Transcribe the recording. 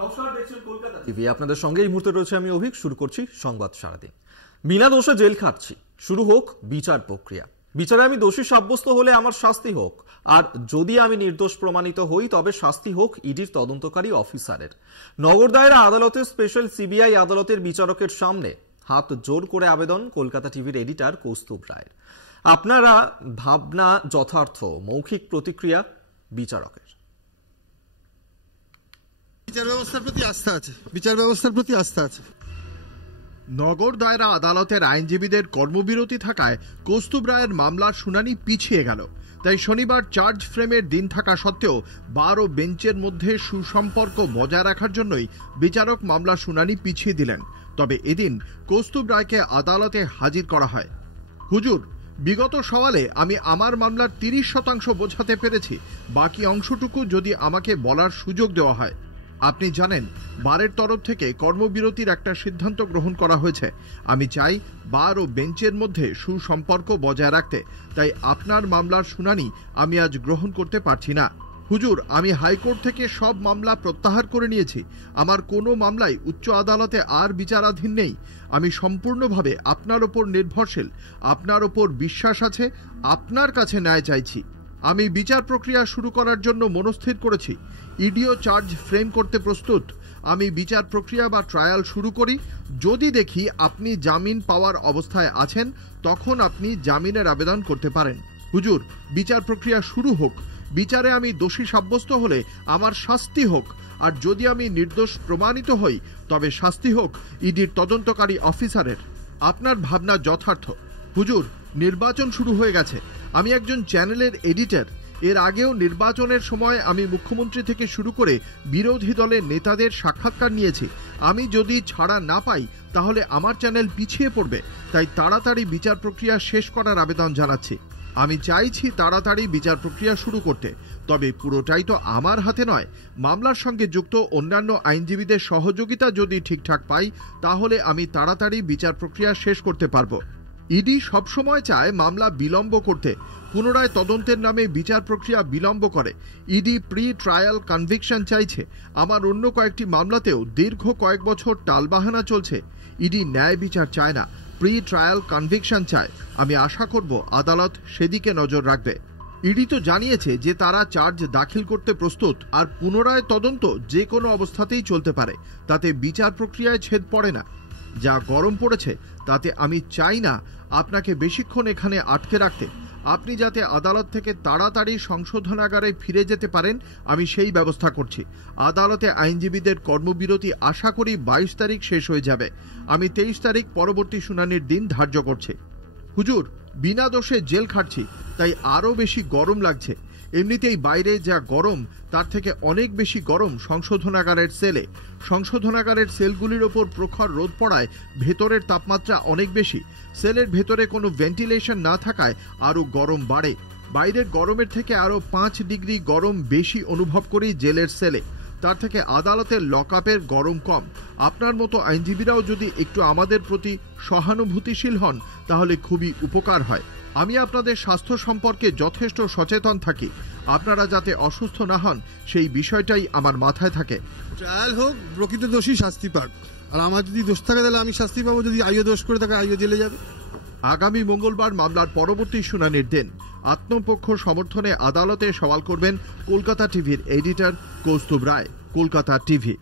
নমস্কার, দেখছেন কলকাতা টিভি। আপনাদের সঙ্গে এই মুহূর্তে রয়েছে আমি অভিক। শুরু করছি সংবাদ সারাদিন। বিনা দোষে জেল খাটছি, শুরু হোক বিচার প্রক্রিয়া। বিচারে আমি দোষী সাব্যস্ত হলে আমার শাস্তি হোক, আর যদি আমি নির্দোষ প্রমাণিত হই তবে শাস্তি হোক ইডির তদন্তকারী অফিসারের। নগর দায়রা আদালতের স্পেশাল সিবিআই আদালতের বিচারকের সামনে হাত জোর করে আবেদন কলকাতা টিভির এডিটর কৌস্তুভ রায়ের। আপনারা ভাবনা যথার্থ, মৌখিক প্রতিক্রিয়া বিচারকের। বিচার ব্যবস্থার প্রতি আস্থা আছে। নগর দায়রা আদালতের আইনজীবীদের কর্মবিরতি থাকায় কৌস্তুভ রায়ের মামলার শুনানি পিছিয়ে গেল। তাই শনিবার চার্জ ফ্রেমের দিন থাকা সত্ত্বেও বার ও বেঞ্চের মধ্যে সুসম্পর্ক বজায় রাখার জন্যই বিচারক মামলার শুনানি পিছিয়ে দিলেন। তবে এদিন কৌস্তুভ রায়কে আদালতে হাজির করা হয়। হুজুর, বিগত সওয়ালে আমি আমার মামলার 30% বোঝাতে পেরেছি, বাকি অংশটুকু যদি আমাকে বলার সুযোগ দেওয়া হয়। আপনি জানেন, বারের তরফ থেকে কর্মবিরতির একটা সিদ্ধান্ত গ্রহণ করা হয়েছে। আমি চাই বার ও বেঞ্চের মধ্যে সুসম্পর্ক বজায় রাখতে, তাই আপনার মামলার শুনানি আমি আজ গ্রহণ করতে পারছি না। হুজুর, আমি হাইকোর্ট থেকে সব মামলা প্রত্যাহার করে নিয়েছি। আমার কোনো মামলাই উচ্চ আদালতে আর বিচারাধীন নেই। আমি সম্পূর্ণভাবে আপনার ওপর নির্ভরশীল, আপনার ওপর বিশ্বাস আছে, আপনার কাছে ন্যায় চাইছি। আমি বিচার প্রক্রিয়া শুরু করার জন্য মনস্থির করেছি। ইডিও চার্জ ফ্রেম করতে প্রস্তুত। আমি বিচার প্রক্রিয়া বা ট্রায়াল শুরু করি। যদি দেখি আপনি জামিন পাওয়ার অবস্থায় আছেন, তখন আপনি জামিনের আবেদন করতে পারেন। হুজুর, বিচার প্রক্রিয়া শুরু হোক। বিচারে আমি দোষী সাব্যস্ত হলে আমার শাস্তি হোক, আর যদি আমি নির্দোষ প্রমাণিত হই তবে শাস্তি হোক ইডির তদন্তকারী অফিসারের। আপনার ভাবনা যথার্থ। হুজুর, নির্বাচন শুরু হয়ে গেছে। আমি একজন চ্যানেলের এডিটর। এর আগেও নির্বাচনের সময় আমি মুখ্যমন্ত্রী থেকে শুরু করে বিরোধী দলের নেতাদের সাক্ষাৎকার নিয়েছি। আমি যদি ছাড়া না পাই তাহলে আমার চ্যানেল পিছিয়ে পড়বে। তাই তাড়াতাড়ি বিচার প্রক্রিয়া শেষ করার আবেদন জানাচ্ছি। আমি চাইছি তাড়াতাড়ি বিচার প্রক্রিয়া শুরু করতে, তবে পুরোটাই তো আমার হাতে নয়। মামলার সঙ্গে যুক্ত অন্যান্য আইনজীবীদের সহযোগিতা যদি ঠিকঠাক পাই তাহলে আমি তাড়াতাড়ি বিচার প্রক্রিয়া শেষ করতে পারবো। ইডি সবসময় চায় মামলা বিলম্ব করতে, পুনরায় তদন্তের নামে বিচার প্রক্রিয়া বিলম্ব করে। ইডি প্রি ট্রায়াল কনভিকশন চাইছে। আমার অন্য কয়েকটি মামলাতেও দীর্ঘ কয়েক বছর টালবাহানা চলছে। ইডি ন্যায় বিচার চায় না, প্রি ট্রায়াল কনভিকশন চায়। আমি আশা করব আদালত সেদিকে নজর রাখবে। ইডি তো জানিয়েছে যে তারা চার্জ দাখিল করতে প্রস্তুত, আর পুনরায় তদন্ত যে কোনো অবস্থাতেই চলতে পারে। তাতে বিচার প্রক্রিয়ায় ছেদ পড়ে না। যা গরম পড়েছে তাতে আমি চাই না আপনাকে বেশিক্ষণ এখানে আটকে রাখতে। আপনি যাতে আদালত থেকে তাড়াতাড়ি সংশোধনাগারে ফিরে যেতে পারেন, আমি সেই ব্যবস্থা করছি। আদালতে আইনজীবীদের কর্মবিরতি আশা করি 22 তারিখ শেষ হয়ে যাবে। আমি 23 তারিখ পরবর্তী শুনানির দিন ধার্য করছি। হুজুর, বিনা দোষে জেল খাটছি, তাই আরও বেশি গরম লাগছে। এমনিতেই বাইরে যা গরম তার থেকে অনেক বেশি গরম সংশোধনাগারের সেলে। সংশোধনাগারের সেলগুলির ওপর প্রখর রোদ পড়ায় ভেতরের তাপমাত্রা অনেক বেশি। সেলের ভেতরে কোনো ভেন্টিলেশন না থাকায় আরও গরম বাড়ে। বাইরের গরমের থেকে আরও 5 ডিগ্রি গরম বেশি অনুভব করি জেলের সেলে। তার থেকে আদালতের লকআপের গরম কম। আপনার মতো আইনজীবীরাও যদি একটু আমাদের প্রতি সহানুভূতিশীল হন তাহলে খুবই উপকার হয়। আমি আপনাদের স্বাস্থ্য সম্পর্কে যথেষ্ট সচেতন থাকি। আপনারা যাতে অসুস্থ না হন সেই বিষয়টাই আমার মাথায় থাকে। ট্রায়াল হোক, প্রকৃত দোষী শাস্তি পাক। আর আমার যদি দোষ থাকে তাহলে আমি শাস্তি পাবো, যদি আইও দোষ করে থাকে আইও জেলে যাবে। আগামী মঙ্গলবার মামলার পরবর্তী শুনানির দিন। আত্মপক্ষ সমর্থনে আদালতে সওয়াল করবেন কলকাতা টিভির এডিটর কৌস্তুভ রায়। কলকাতা টিভি।